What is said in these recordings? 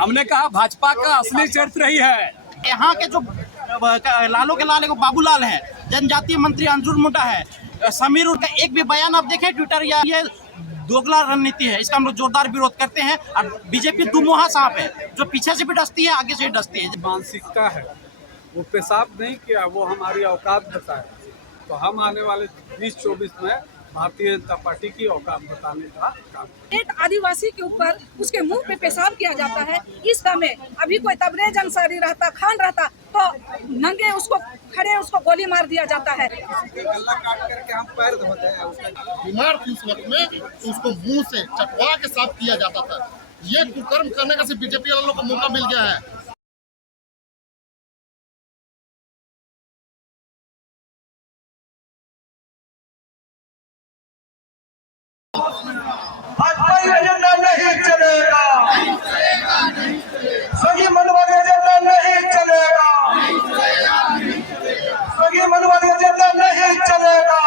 हमने कहा भाजपा का असली चरित्र ही है। यहाँ के जो लालों के लाल बाबूलाल है, जनजातीय मंत्री अंजुल मुंडा है, समीर उनका एक भी बयान आप देखें ट्विटर या ये दोगला रणनीति है, इसका हम लोग जोरदार विरोध करते हैं। और बीजेपी दुमुहा सांप है, जो पीछे से भी डसती है, आगे से भी डसती है। मानसिकता है, वो पेशाब नहीं किया, वो हमारी औकात बताया। तो हम आने वाले 2024 में भारतीय जनता पार्टी की औकात बताने का काम। एक आदिवासी के ऊपर उसके मुंह पे पेशाब किया जाता है। इस समय अभी कोई तबरेज अंसारी रहता, खान रहता, तो नंगे उसको खड़े उसको गोली मार दिया जाता है। गला काट करके हम पैर धोते हैं। बीमार थी उस वक्त में, तो उसको मुंह से चटवा के साफ किया जाता था। ये कुकर्म करने का सिर्फ बीजेपी वालों को मौका मिल गया है। एजेंडा नहीं चलेगा, सही मनवादी एजेंडा नहीं चलेगा, सही मनवादी एजेंडा नहीं चलेगा,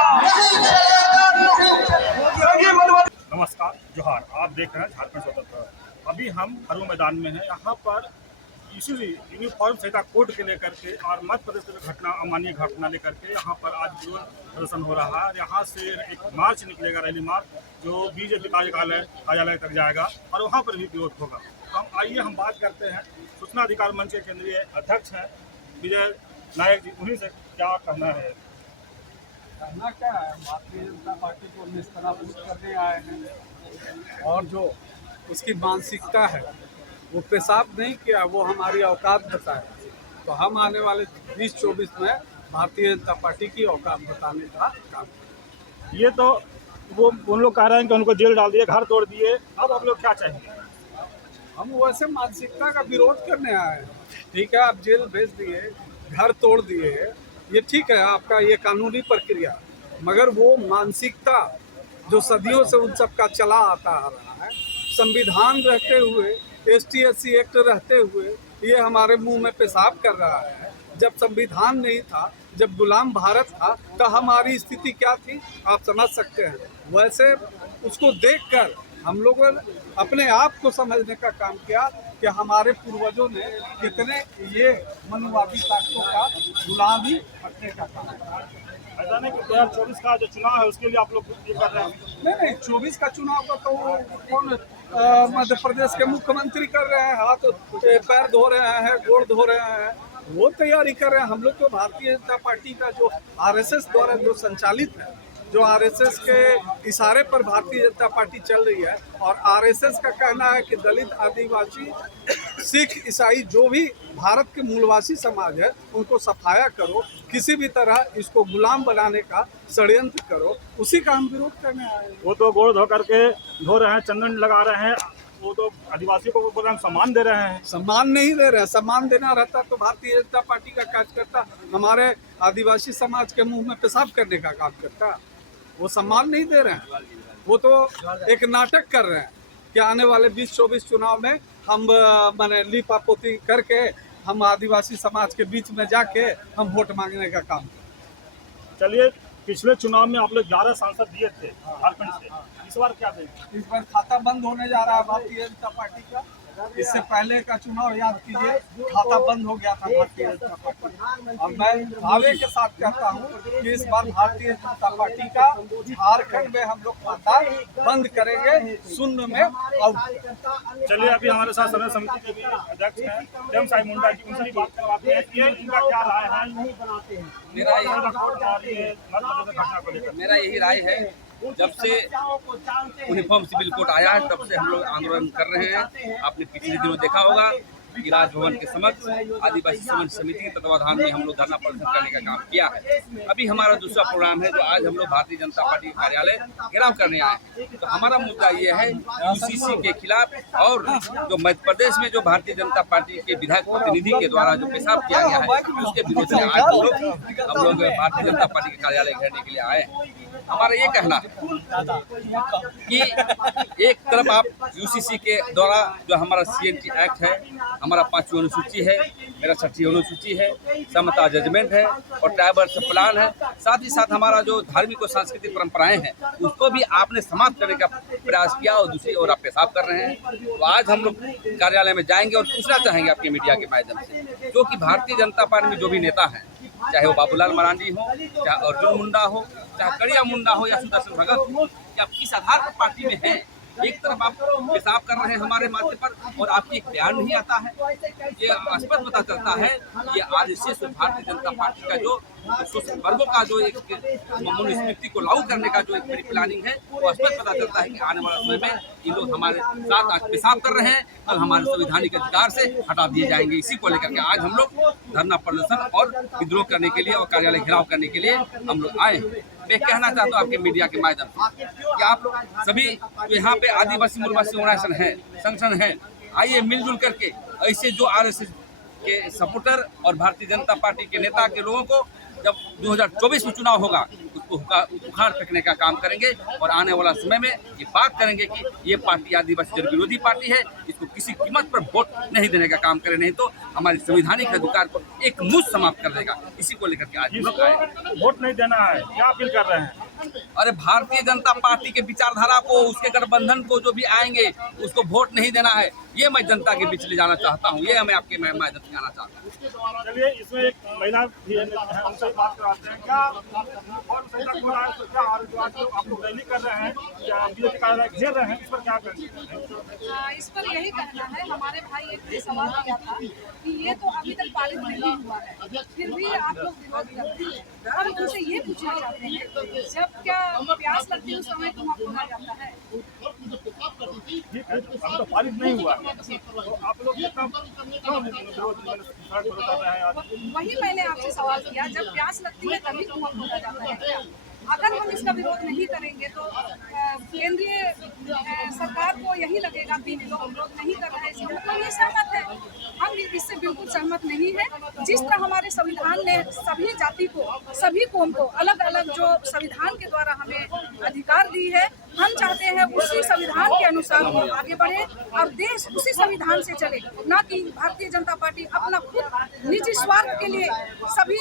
सही मनवादी। नमस्कार, जोहार। आप देख रहे हैं झारखंड स्वतंत्र। अभी हम हरु मैदान में हैं। यहाँ पर इसी यूनिफॉर्म संहिता कोड के लेकर के और मध्य प्रदेश में घटना अमानवीय घटना लेकर के यहाँ पर आज विरोध प्रदर्शन हो रहा है। यहाँ से एक मार्च निकलेगा, रैली मार्च, जो बीजेपी कार्यालय तक जाएगा और वहाँ पर भी विरोध होगा। तो हम आइए हम बात करते हैं, सूचना अधिकार मंच के केंद्रीय अध्यक्ष हैं विजय नायक जी, उन्हीं से क्या कहना है। कहना क्या है, भारतीय जनता पार्टी को निस्तानाबूद करने आए हैं और जो उसकी मानसिकता है, वो पेशाब नहीं किया, वो हमारी औकात बताया। तो हम आने वाले 2024 में भारतीय जनता पार्टी की औकात बताने का काम। ये तो वो उन लोग कह रहे हैं कि उनको जेल डाल दिए, घर तोड़ दिए, अब आप लोग क्या चाहेंगे। हम वैसे मानसिकता का विरोध करने आए हैं। ठीक है, आप जेल भेज दिए, घर तोड़ दिए, ये ठीक है, आपका ये कानूनी प्रक्रिया, मगर वो मानसिकता जो सदियों से उन सबका चला आता आ रहा है, संविधान रहते हुए, ST/SC एक्ट रहते हुए, ये हमारे मुंह में पेशाब कर रहा है। जब संविधान नहीं था, जब गुलाम भारत था, तो हमारी स्थिति क्या थी आप समझ सकते हैं। वैसे उसको देखकर हम लोगों ने अपने आप को समझने का काम किया कि हमारे पूर्वजों ने कितने ये मनुवादी ताकतों का गुलामी हटने का काम किया। ऐसा नहीं कि 2024 का जो चुनाव है उसके लिए आप लोग ये कर रहे हैं। नहीं, 24 का चुनाव का तो कौन मध्य प्रदेश के मुख्यमंत्री कर रहे हैं, हाथ पैर धो रहे हैं, गोड़ धो रहे हैं, वो तैयारी कर रहे हैं। हम लोग तो भारतीय जनता पार्टी का जो RSS द्वारा जो संचालित है, जो RSS के इशारे पर भारतीय जनता पार्टी चल रही है, और RSS का कहना है कि दलित, आदिवासी, सिख, ईसाई, जो भी भारत के मूलवासी समाज है, उनको सफाया करो, किसी भी तरह इसको गुलाम बनाने का षड्यंत्र करो, उसी का हम विरोध करने आए हैं। वो तो गोड़ धो करके धो रहे हैं, चंदन लगा रहे हैं, वो तो आदिवासियों को बोल रहे हैं सम्मान दे रहे हैं। सम्मान नहीं दे रहे। सम्मान देना रहता तो भारतीय जनता पार्टी का कार्यकर्ता हमारे आदिवासी समाज के मुंह में पेशाब करने का काम करता। वो सम्मान नहीं दे रहे हैं, वो तो एक नाटक कर रहे हैं कि आने वाले 2024 चुनाव में हम माने लीपा पोती करके हम आदिवासी समाज के बीच में जाके हम वोट मांगने का काम। चलिए, पिछले चुनाव में आप लोग 11 सांसद दिए थे झारखंड से, इस बार क्या देंगे। इस बार खाता बंद होने जा रहा है भारतीय जनता पार्टी का। इससे पहले का चुनाव याद कीजिए, खाता बंद हो गया था भारतीय जनता पार्टी। और मैं दावे के साथ कहता हूँ कि इस बार भारतीय जनता पार्टी का झारखंड में हम लोग खाता बंद करेंगे, शून्य में आउट। चलिए, अभी हमारे साथ समय समिति के भी अध्यक्ष हैं प्रेम साई मुंडा जी, उनसे भी बात करवाते हैं। ये इनका क्या राय है। मेरा यही राय है, जब से यूनिफॉर्म सिविल कोड आया है तब से हम लोग आंदोलन कर रहे हैं। आपने पिछले दिनों देखा होगा कि राजभवन के समक्ष आदिवासी समाज समिति के तत्वाधान में हम लोग धरना प्रदर्शन करने का काम किया है। अभी हमारा दूसरा प्रोग्राम है, जो आज हम लोग भारतीय जनता पार्टी के कार्यालय घेराव करने आए हैं। तो हमारा मुद्दा ये है UCC के खिलाफ, और जो मध्य प्रदेश में जो भारतीय जनता पार्टी के विधायक प्रतिनिधि के द्वारा जो पेशाब किया गया है, उसके विरोध में आज हम लोग भारतीय जनता पार्टी के कार्यालय घेरने के लिए आए हैं। हमारा ये कहना है कि एक तरफ आप UCC के द्वारा जो हमारा CNT एक्ट है, हमारा 5वीं अनुसूची है, मेरा 6ठी अनुसूची है, समता जजमेंट है और ट्राइबल प्लान है। साथ ही साथ हमारा जो धार्मिक और सांस्कृतिक परंपराएं हैं उसको भी आपने समाप्त करने का प्रयास किया और दूसरी ओर आप पेशाब कर रहे हैं। तो आज हम लोग कार्यालय में जाएंगे और पूछना चाहेंगे आपके मीडिया के माध्यम से, जो कि भारतीय जनता पार्टी में जो भी नेता हैं, चाहे वो बाबूलाल मरांडी हो, चाहे अर्जुन मुंडा हो, चाहे कड़िया मुंडा हो या सुदर्शन भगत हो, कि आप किस आधार पर पार्टी में हैं। एक तरफ आप पेशाब कर रहे हैं हमारे माथे पर और आपकी एक बयान नहीं आता है। ये स्पष्ट पता चलता है ये आरएसएस भारतीय जनता पार्टी का जो शोषित वर्गों का जो एक मनुस्मृति को लागू करने का जो एक बड़ी प्लानिंग है, वो स्पष्ट पता चलता है कि आने वाले समय में ये लोग हमारे साथ आज पेशाब कर रहे हैं, कल हमारे संवैधानिक अधिकार से हटा दिए जाएंगे। इसी को लेकर के आज हम लोग धरना प्रदर्शन और विद्रोह करने के लिए और कार्यालय घेराव करने के लिए हम लोग आए हैं। मैं कहना चाहता हूँ आपके मीडिया के माध्यम से कि आप सभी जो यहाँ पे आदिवासी मूलवासी ऑर्गेनाइजेशन है, संगठन है, आइए मिलजुल करके ऐसे जो आरएसएस के सपोर्टर और भारतीय जनता पार्टी के नेता के लोगों को जब 2024 में चुनाव होगा उसको उखाड़ फेंकने का काम करेंगे और आने वाला समय में ये बात करेंगे कि ये पार्टी आदिवासी जन विरोधी पार्टी है, इसको किसी कीमत पर वोट नहीं देने का काम करें, नहीं तो हमारे संवैधानिक अधिकार को एक मुश्त समाप्त कर देगा। इसी को लेकर के आज हम लोग आए। वोट नहीं देना है, क्या अपील कर रहे हैं? अरे भारतीय जनता पार्टी के विचारधारा को, उसके गठबंधन को जो भी आएंगे उसको वोट नहीं देना है, ये मैं जनता के बीच ले जाना चाहता हूँ। ये हमें आपके माध्यम से आना चाहता हूँ। चलिए, इसमें एक महिला भी है, उनसे बात कराते हैं। क्या और सही हो रहा है? तो क्या आप लोग रैली कर रहे हैं या बीजेपी कार्यालय घेर रहे हैं, इस पर क्या करेंगे? इस पर यही कहना है, हमारे भाई एक भी सवाल किया था कि ये तो अभी तक पारित नहीं हुआ है, फिर भी आप लोग विरोध करते हैं। हम उनसे ये पूछना चाहते हैं, जब क्या प्यास लगती है उस समय धुआं खोला जाता है? ठीक है, अभी तो पारित नहीं हुआ, तो आप लोग क्यों विरोध कर रहे हैं? वही मैंने आपसे सवाल किया, जब प्यास लगती है तभी धुआं खोला जाता है क्या? अगर हम इसका विरोध नहीं करेंगे तो केंद्रीय सरकार को यही लगेगा कि लोग विरोध नहीं कर रहे हैं, मतलब ये सहमत है। हम इससे बिल्कुल सहमत नहीं है। जिस तरह हमारे संविधान ने सभी जाति को, सभी कौम को अलग अलग जो संविधान के द्वारा हमें अधिकार दी है, हम चाहते हैं उसी संविधान के अनुसार वो आगे बढ़े और देश उसी संविधान से चले, ना कि भारतीय जनता पार्टी अपना खुद निजी स्वार्थ के लिए सभी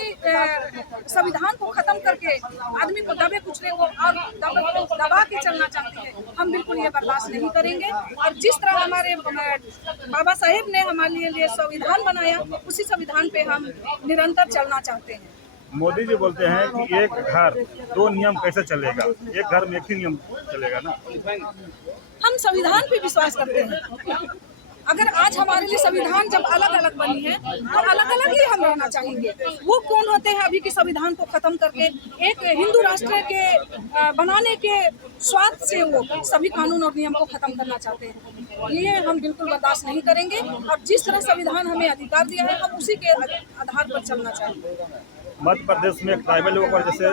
संविधान को खत्म करके आदमी को दबे कुचले को और दबा के चलना चाहती है। हम बिल्कुल ये बर्दाश्त नहीं करेंगे और जिस तरह हमारे बाबा साहेब ने हमारे लिए संविधान बनाया, उसी संविधान पे हम निरंतर चलना चाहते हैं। मोदी जी बोलते हैं कि एक घर दो नियम कैसे चलेगा, एक घर में एक ही नियम चलेगा ना। हम संविधान पे विश्वास करते हैं। अगर आज हमारे लिए संविधान जब अलग अलग बनी है तो अलग अलग ही हम रहना चाहेंगे। वो कौन होते हैं अभी के संविधान को खत्म करके एक हिंदू राष्ट्र के बनाने के स्वार्थ से वो सभी कानून और नियम को खत्म करना चाहते हैं। ये हम बिल्कुल बर्दाश्त नहीं करेंगे और जिस तरह संविधान हमें अधिकार दिया है हम उसी के आधार पर चलना चाहेंगे। मध्य प्रदेश में ट्राइबल लोगों पर जैसे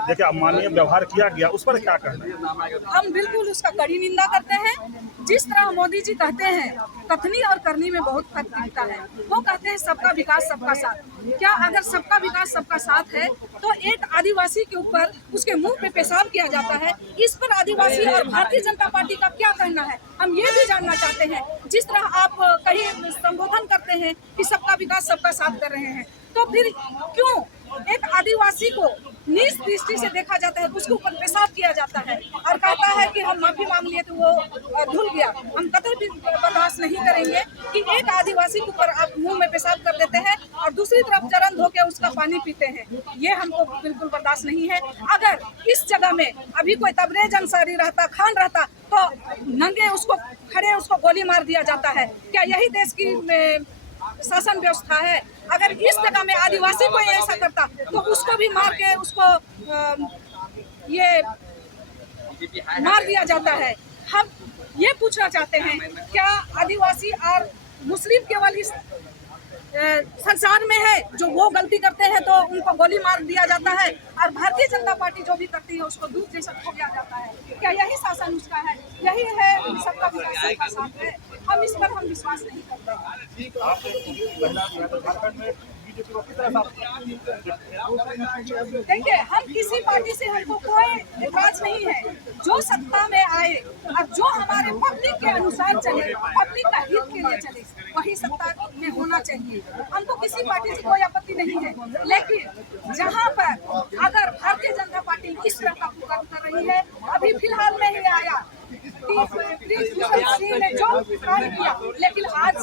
देखिए अमानवीय व्यवहार किया गया, उस पर क्या कहना है? हम बिल्कुल उसका कड़ी निंदा करते हैं। जिस तरह मोदी जी कहते हैं, कथनी और करनी में बहुत फर्क दिखता है। वो कहते हैं सबका विकास सबका साथ। क्या अगर सबका विकास सबका साथ है तो एक आदिवासी के ऊपर उसके मुंह पे पेशाब किया जाता है, इस पर आदिवासी और भारतीय जनता पार्टी का क्या कहना है, हम ये भी जानना चाहते हैं। जिस तरह आप कहीं संबोधन करते हैं कि सबका विकास सबका साथ कर रहे हैं, तो फिर क्यों एक आदिवासी को नीच दृष्टि से देखा जाता है, उसके ऊपर पेशाब किया जाता है और कहता है कि हम माफी मांग लिए तो वो धुल गया। हम कतई भी बर्दाश्त नहीं करेंगे कि एक आदिवासी के ऊपर आप मुंह में पेशाब कर देते हैं और दूसरी तरफ चरण धो के उसका पानी पीते हैं। ये हमको बिल्कुल बर्दाश्त नहीं है। अगर इस जगह में अभी कोई तबरेज अंसारी रहता, खान रहता, तो नंगे उसको खड़े उसको गोली मार दिया जाता है। क्या यही देश की शासन व्यवस्था है? अगर इस जगह में आदिवासी कोई ऐसा करता तो उसको भी मार के उसको ये मार दिया जाता है। हम ये पूछना चाहते हैं, क्या आदिवासी और मुस्लिम केवल इस संसार में है जो वो गलती करते हैं तो उनको गोली मार दिया जाता है और भारतीय जनता पार्टी जो भी करती है उसको दूध जैसा खो दिया जाता है? क्या यही शासन उसका है? यही है सबका विकास सबका साथ है? हम इस पर हम विश्वास नहीं करते। झारखंड में बीजेपी को किस तरह साफ देखिए, हम किसी पार्टी से हमको कोई इतराज नहीं है। जो सत्ता में आए और जो हमारे पब्लिक के अनुसार चले, पब्लिक का हित के लिए चले, वही सत्ता में होना चाहिए। हमको किसी पार्टी से कोई आपत्ति नहीं है, लेकिन जहाँ पर अगर भारतीय जनता पार्टी इस तरह का कुकर्म कर रही है, अभी फिलहाल में ही आया सिंह ने जो काम किया, लेकिन आज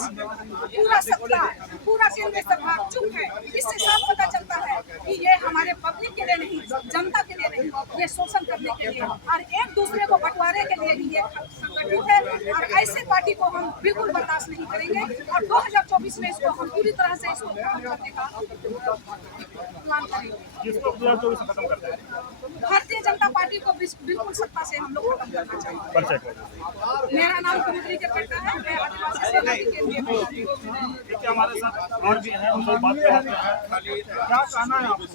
पूरा सत्ता, पूरा केंद्र सरकार चुप है। इससे साफ पता चलता है कि ये हमारे पब्लिक के लिए नहीं, जनता के लिए नहीं, ये शोषण करने के लिए और एक दूसरे को बंटवारे के लिए ही ये संगठित है। और ऐसे पार्टी को हम बिल्कुल बर्दाश्त नहीं करेंगे और 2024 में इसको हम पूरी तरह से इसको खत्म करने का प्लान करेंगे। जिसको 2024 खत्म करते हैं भारतीय जनता पार्टी को बिल्कुल सत्ता से हम लोग खत्म करना चाहिए। मेरा नाम कुमुदरी करपेटा है, मैं आदिवासी सेना की केंद्रीय प्रभारी हूं। ठीक है, हमारे साथ और भी हैं, उनसे बात करते हैं। क्या कहना है आपको?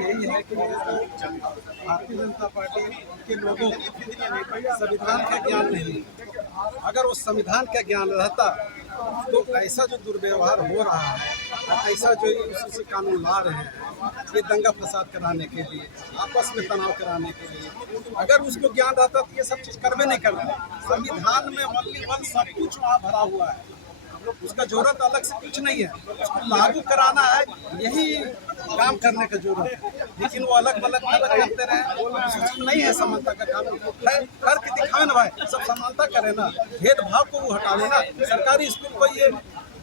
यही है कि भारतीय जनता पार्टी के लोगों को संविधान का ज्ञान नहीं। अगर वो संविधान का ज्ञान रहता तो ऐसा जो दुर्व्यवहार हो रहा है, ऐसा जो UCC कानून ला रहे हैं, ये दंगा फसाद कराने के लिए, आपस में तनाव कराने के लिए, अगर उसको ज्ञान रहता तो ये सब चीज़ करवे नहीं करता। संविधान में ओनली वन सब कुछ वहाँ भरा हुआ है, उसका जरूरत अलग से कुछ नहीं है। उसको लागू कराना है, यही काम करने का जरूरत है। लेकिन वो अलग अलग करते रहे, नहीं है समानता का कानून। करके दिखाए ना भाई, सब समानता करे ना, भेदभाव को वो हटावे ना। सरकारी स्कूल को ये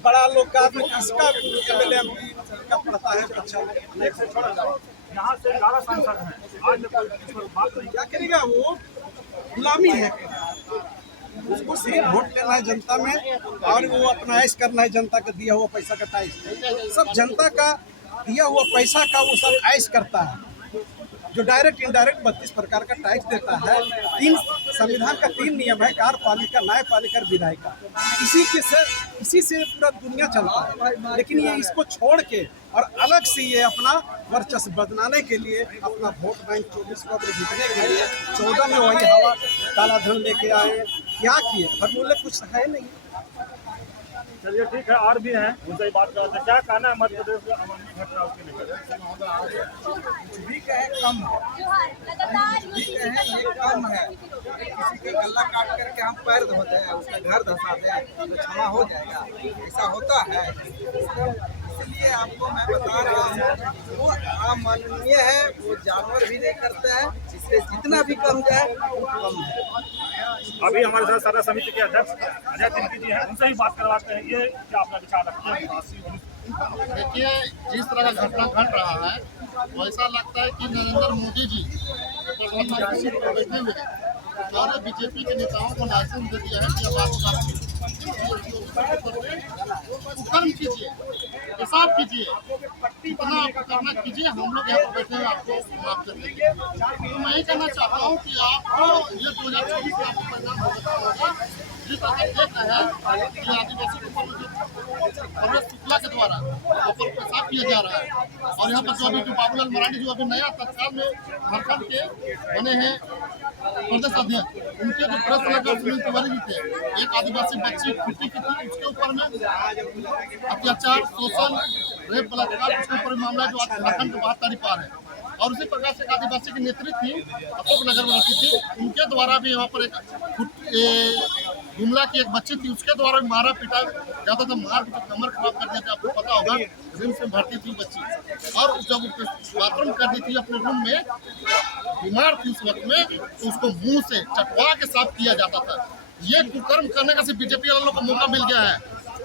बड़ा लोग का आदमी किसका MLA MP का पढ़ता है बच्चा, यहाँ से 11 सांसद हैं, आज कोई बात नहीं। क्या करेगा? वो गुलामी है, उसको सिर्फ वोट लेना है जनता में और वो अपना ऐश करना है। जनता का दिया हुआ पैसा का टैक्स, सब जनता का दिया हुआ पैसा का वो सब ऐश करता है। जो डायरेक्ट इनडायरेक्ट 32 प्रकार का टैक्स देता है। संविधान का 3 नियम है, कार्यपालिका, न्यायपालिका, विधायिका। इसी से पूरा दुनिया चलता है। लेकिन ये इसको छोड़ के और अलग से ये अपना वर्चस्व बनाने के लिए, अपना वोट बैंक 24 को जीतने के लिए 14 में वही हवा काला धन लेके आए। क्या किए? फॉर्मूले कुछ है नहीं। चलिए ठीक है, और भी हैं, उनसे बात करते हैं। क्या कहना है मध्य प्रदेश में अमानवीय घटनाओं के लेकर? भी कहे कम है, ये कम है। किसी के गला काट करके हम पैर धो दें, उसका घर धसा दें तो क्षमा हो जाएगा? ऐसा होता है? इसलिए आपको मैं बता रहा हूँ, वो अमानवीय है, वो जानवर भी नहीं करते हैं। इसलिए जितना भी कम जाए वो कम है। अभी हमारे साथ सारा समिति के अध्यक्ष अजय तिर्की जी हैं, उनसे ही बात करवाते हैं। ये क्या अपना विचार रखते हैं? देखिए, जिस तरह का घटना घट रहा है, वैसा लगता है कि नरेंद्र मोदी जी प्रधानमंत्री पर बैठे हुए सारे बीजेपी के नेताओं को लाइसेंस दे दिया है कि अब आप कुकर्म कीजिए, हिसाब कीजिए, इतना आपको करना कीजिए, हम लोग यहाँ पर बैठे हुए आपको माफ कर देंगे। तो मैं ये कहना चाहता हूँ कि आपको ये 2024 का आपको परिणाम होगा। जिस तरह देख रहे हैं कि आदिवासी के ऊपर कॉन्ग्रेस शुक्ला के द्वारा ऊपर पेशाब किया जा रहा है, और यहाँ पर जो अभी बाबूलाल मरांडी जो अभी नया तत्काल में झारखंड के बने हैं प्रदेश अध्यक्ष, उनके जो प्रेस कलेक्टर सुनील तिवारी जी थे, एक आदिवासी बच्ची खुटी की थी, उसके ऊपर में अत्याचार, शोषण, रेप, बलात्कार, उसके ऊपर मामला जो आज झारखंड के 72 पार है। और उसी प्रकार से एक आदिवासी की नेतृत्व थी, अशोक नगर में रहती थी, उनके द्वारा भी यहाँ पर एक गुमला की एक बच्ची थी, उसके द्वारा भी मारा पीटा जाता था, मार पीटा कमर खराब कर दिया था। आपको पता होगा, रिम्स में भर्ती थी बच्ची, और जब बाथरूम कर दी थी अपने रूम में, बीमार थी उस वक्त में, तो उसको मुंह से चटवा के साफ किया जाता था। ये कुकर्म करने का सिर्फ बीजेपी वालों को मौका मिल गया है,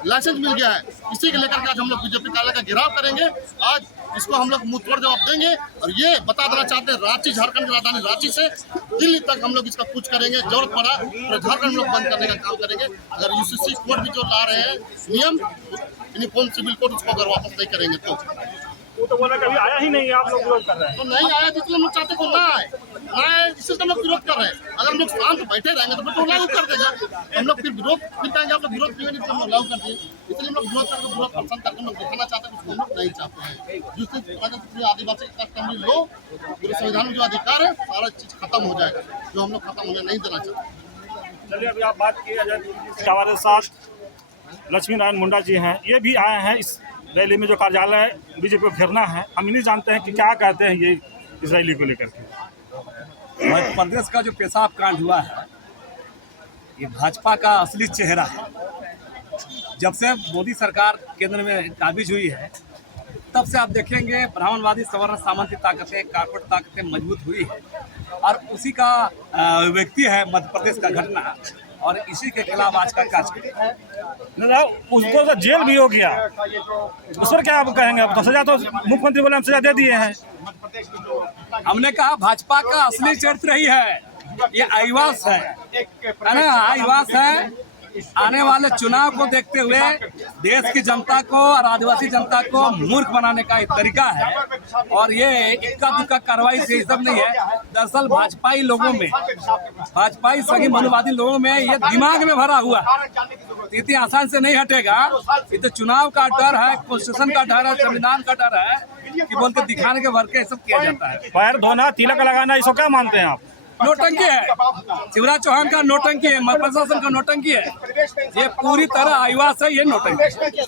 लाइसेंस मिल गया है। इसी के लेकर के आज हम लोग बीजेपी कार्यालय का घेराव करेंगे। आज इसको हम लोग मुंहतोड़ जवाब देंगे, और ये बता देना चाहते हैं, रांची, झारखंड की राजधानी रांची से दिल्ली तक हम लोग इसका कुछ करेंगे। जरूरत पड़ा तो झारखंड लोग बंद करने का काम करेंगे। अगर UCC कोड भी जो ला रहे हैं नियम, यूनिफॉर्म सिविल कोड, उसको अगर वापस नहीं करेंगे तो वो तो बोला कभी आया ही नहीं, आप लोग विरोध कर रहे हैं। तो नहीं आया, जिसलिए हम लोग चाहते को ना आए, इससे हम लोग विरोध कर रहे हैं। अगर हम लोग शांत बैठे रहेंगे तो फिर तो लागू कर देगा। हम लोग फिर विरोध फिर कहेंगे आप लोग विरोध क्यों नहीं, हम लोग लागू कर दिए। इसलिए हम लोग विरोध करके विरोध पसंद करके हम लोग दिखाना चाहते हैं, उसको हम लोग नहीं चाहते हैं। जिससे पूरे आदिवासी कस्टमरी लो, पूरे संविधान में जो अधिकार है, सारा चीज खत्म हो जाएगा, जो हम लोग खत्म होने नहीं देना चाहते। चलिए, अभी आप बात किए अजय तिर्की हमारे साथ लक्ष्मी नारायण मुंडा जी हैं, ये भी आए हैं इस रैली में। जो कार्यालय बीजेपी को घेरना है, हम नहीं जानते हैं कि क्या कहते हैं ये इस रैली को लेकर के। मध्य प्रदेश का जो पेशाब कांड हुआ है, ये भाजपा का असली चेहरा है। जब से मोदी सरकार केंद्र में काबिज हुई है, तब से आप देखेंगे ब्राह्मणवादी सवर्ण सामंती ताकतें, कारपोरेट ताकतें मजबूत हुई है, और उसी का व्यक्ति है मध्य प्रदेश का घटना, और इसी के खिलाफ आज का कार्य। उसको तो जेल भी हो गया, उस पर क्या आप कहेंगे? अब तो सजा तो मुख्यमंत्री बोले हम सजा दे दिए हैं। हमने कहा भाजपा का असली चरित्र ही है, ये आईवास है ना, आईवास है। आने वाले चुनाव को देखते हुए देश की जनता को और आदिवासी जनता को मूर्ख बनाने का एक तरीका है, और ये इक्का दुक्का कार्रवाई से सब नहीं है। दरअसल भाजपाई लोगों में, भाजपाई संघी मनुवादी लोगों में ये दिमाग में भरा हुआ है, इतनी आसान से नहीं हटेगा। ये तो चुनाव का डर है, कॉन्स्टिट्यूशन का डर है, संविधान का डर है कि बोल के दिखाने के भर के सब किया जाता है। पैर धोना, तिलक लगाना, इसको क्या मानते हैं आप? नोटंकी है, शिवराज चौहान का नोटंकी है, प्रशासन का नोटंकी है, ये पूरी तरह आईवास है, ये नोटंकी।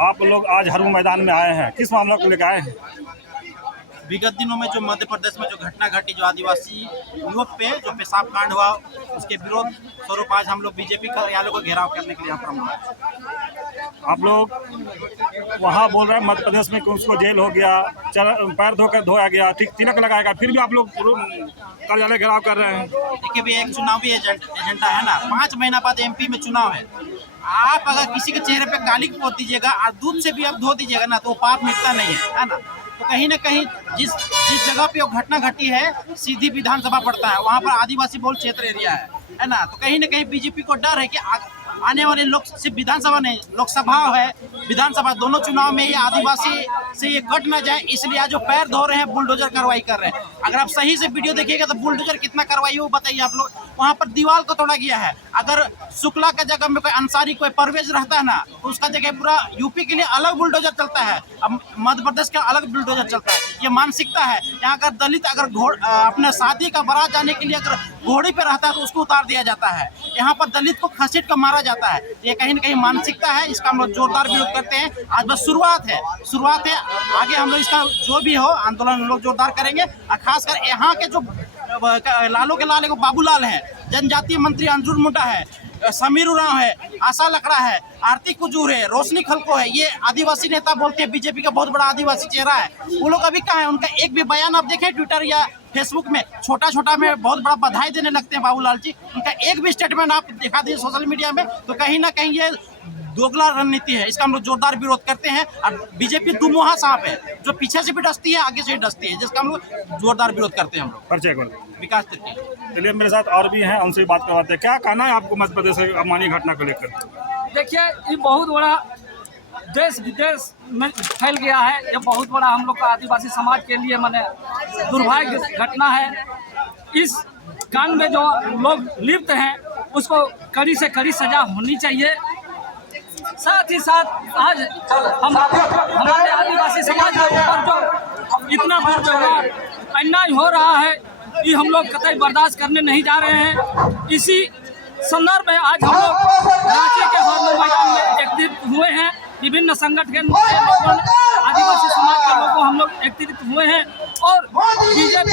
आप लोग आज हरू मैदान में आए हैं, किस मामला को लेकर आए हैं? विगत दिनों में जो मध्य प्रदेश में जो घटना घटी, जो आदिवासी युवक पे जो पेशाब कांड हुआ, उसके विरोध स्वरूप आज हम लोग बीजेपी कार्यालय को घेराव करने के लिए यहाँ पर हम लोग। आप लोग वहाँ बोल रहे हैं मध्य प्रदेश में कि उसको जेल हो गया, पैर धोकर धोया गया, तिलक लगाएगा, फिर भी आप लोग कार्यालय घेराव कर रहे हैं। देखिए भी एक चुनावी एजेंडा है ना, 5 महीना बाद एमपी में चुनाव है। आप अगर किसी के चेहरे पे काली पोत दीजिएगा और दूध से भी आप धो दीजिएगा ना, तो वो पाप मिटता नहीं है ना। तो कहीं ना कहीं जिस जगह पे वो घटना घटी है, सीधी विधानसभा पड़ता है, वहाँ पर आदिवासी बहुल क्षेत्र एरिया है ना। तो कहीं ना कहीं बीजेपी को डर है कि आने वाले लोग, सिर्फ विधानसभा नहीं, लोकसभा है, विधानसभा, दोनों चुनाव में ये आदिवासी से ये कट ना जाए, इसलिए आज जो पैर धो रहे हैं, बुलडोजर कार्रवाई कर रहे हैं। अगर आप सही से वीडियो देखिएगा तो बुलडोजर कितना कार्रवाई हो बताइए आप लोग। वहाँ पर दीवार को तोड़ा गया है। अगर शुक्ला का जगह में कोई अंसारी, कोई परवेज रहता है ना, तो उसका जगह पूरा यूपी के लिए अलग बुलडोजर चलता है, अब मध्य प्रदेश का अलग बुलडोजर चलता है। ये मानसिकता है। यहाँ अगर दलित अगर अपने शादी का बारात जाने के लिए अगर घोड़े पे रहता है तो उसको उतार दिया जाता है। यहाँ पर दलित को घसीट कर मारा जाता है। ये कहीं ना कहीं मानसिकता है, इसका हम लोग जोरदार विरोध करते हैं। आज बस शुरुआत है, आगे हम लोग इसका जो भी हो आंदोलन हम लोग जोरदार करेंगे। और खासकर यहाँ के जो लालों के लाल बाबूलाल है, जनजातीय मंत्री अंजुम मुंडा है, समीर उरांव है, आशा लकड़ा है, आरती कुजूर है, रोशनी खलको है, ये आदिवासी नेता बोलते हैं बीजेपी का बहुत बड़ा आदिवासी चेहरा है। वो लोग अभी कहाँ है? उनका एक भी बयान आप देखें ट्विटर या फेसबुक में, छोटा छोटा में बहुत बड़ा बधाई देने लगते हैं बाबूलाल जी। उनका एक भी स्टेटमेंट आप दिखा दीजिए सोशल मीडिया में, तो कहीं ना कहीं ये दोगला रणनीति है। इसका हम लोग जोरदार विरोध करते हैं। और बीजेपी दुमुहा सांप है, जो पीछे से भी डसती है, आगे से भी डसती है, जिसका हम लोग जोरदार विरोध करते हैं। हम लोग परिचय कर विकास तिर्की। चलिए, मेरे साथ और भी हैं, उनसे बात करवाते हैं। क्या कहना है आपको मध्य प्रदेश की अमानवीय घटना को लेकर? देखिए, ये बहुत बड़ा देश विदेश में फैल गया है। ये बहुत बड़ा हम लोग का आदिवासी समाज के लिए माने दुर्भाग्य घटना है। इस कांड में जो लोग लिप्त हैं उसको कड़ी से कड़ी सजा होनी चाहिए। साथ ही साथ आज हमारे आदिवासी समाज के ऊपर जो इतना दुर्व्यवहार अन्याय हो रहा है, ये हम लोग कतई बर्दाश्त करने नहीं जा रहे हैं। इसी संदर्भ में आज हम लोग रांची के हॉर्न मैदान में एकत्रित हुए हैं। विभिन्न संगठन के लोगों, आदिवासी समाज के लोगों हम लोग एकत्रित हुए हैं और बीजेपी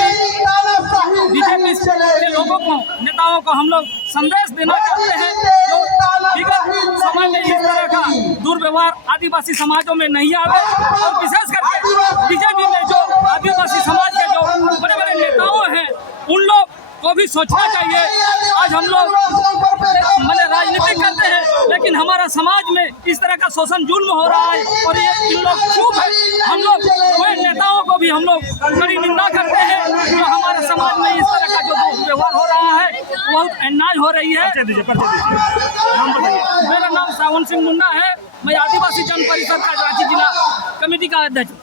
के लोगों को, नेताओं को हम लोग संदेश देना चाहते हैं जो विगत समय में इस तरह का दुर्व्यवहार आदिवासी समाजों में नहीं आवे, और विशेष करके बीजेपी में जो आदिवासी समाज के जो बड़े बड़े नेताओं हैं उन लोग को भी सोचना चाहिए। आज हम लोग मैंने राजनीति करते हैं, लेकिन हमारा समाज में इस तरह का शोषण जुल्म हो रहा है और ये इन लोग चूक है। हम लोग वे नेताओं को भी हम लोग कड़ी निंदा करते हैं जो हमारे समाज में इस तरह का जो व्यवहार हो रहा है, बहुत अन्याय हो रही है। मेरा नाम सावन सिंह मुंडा है, मैं आदिवासी जन परिषद का रांची जिला कमेटी का अध्यक्ष हूँ।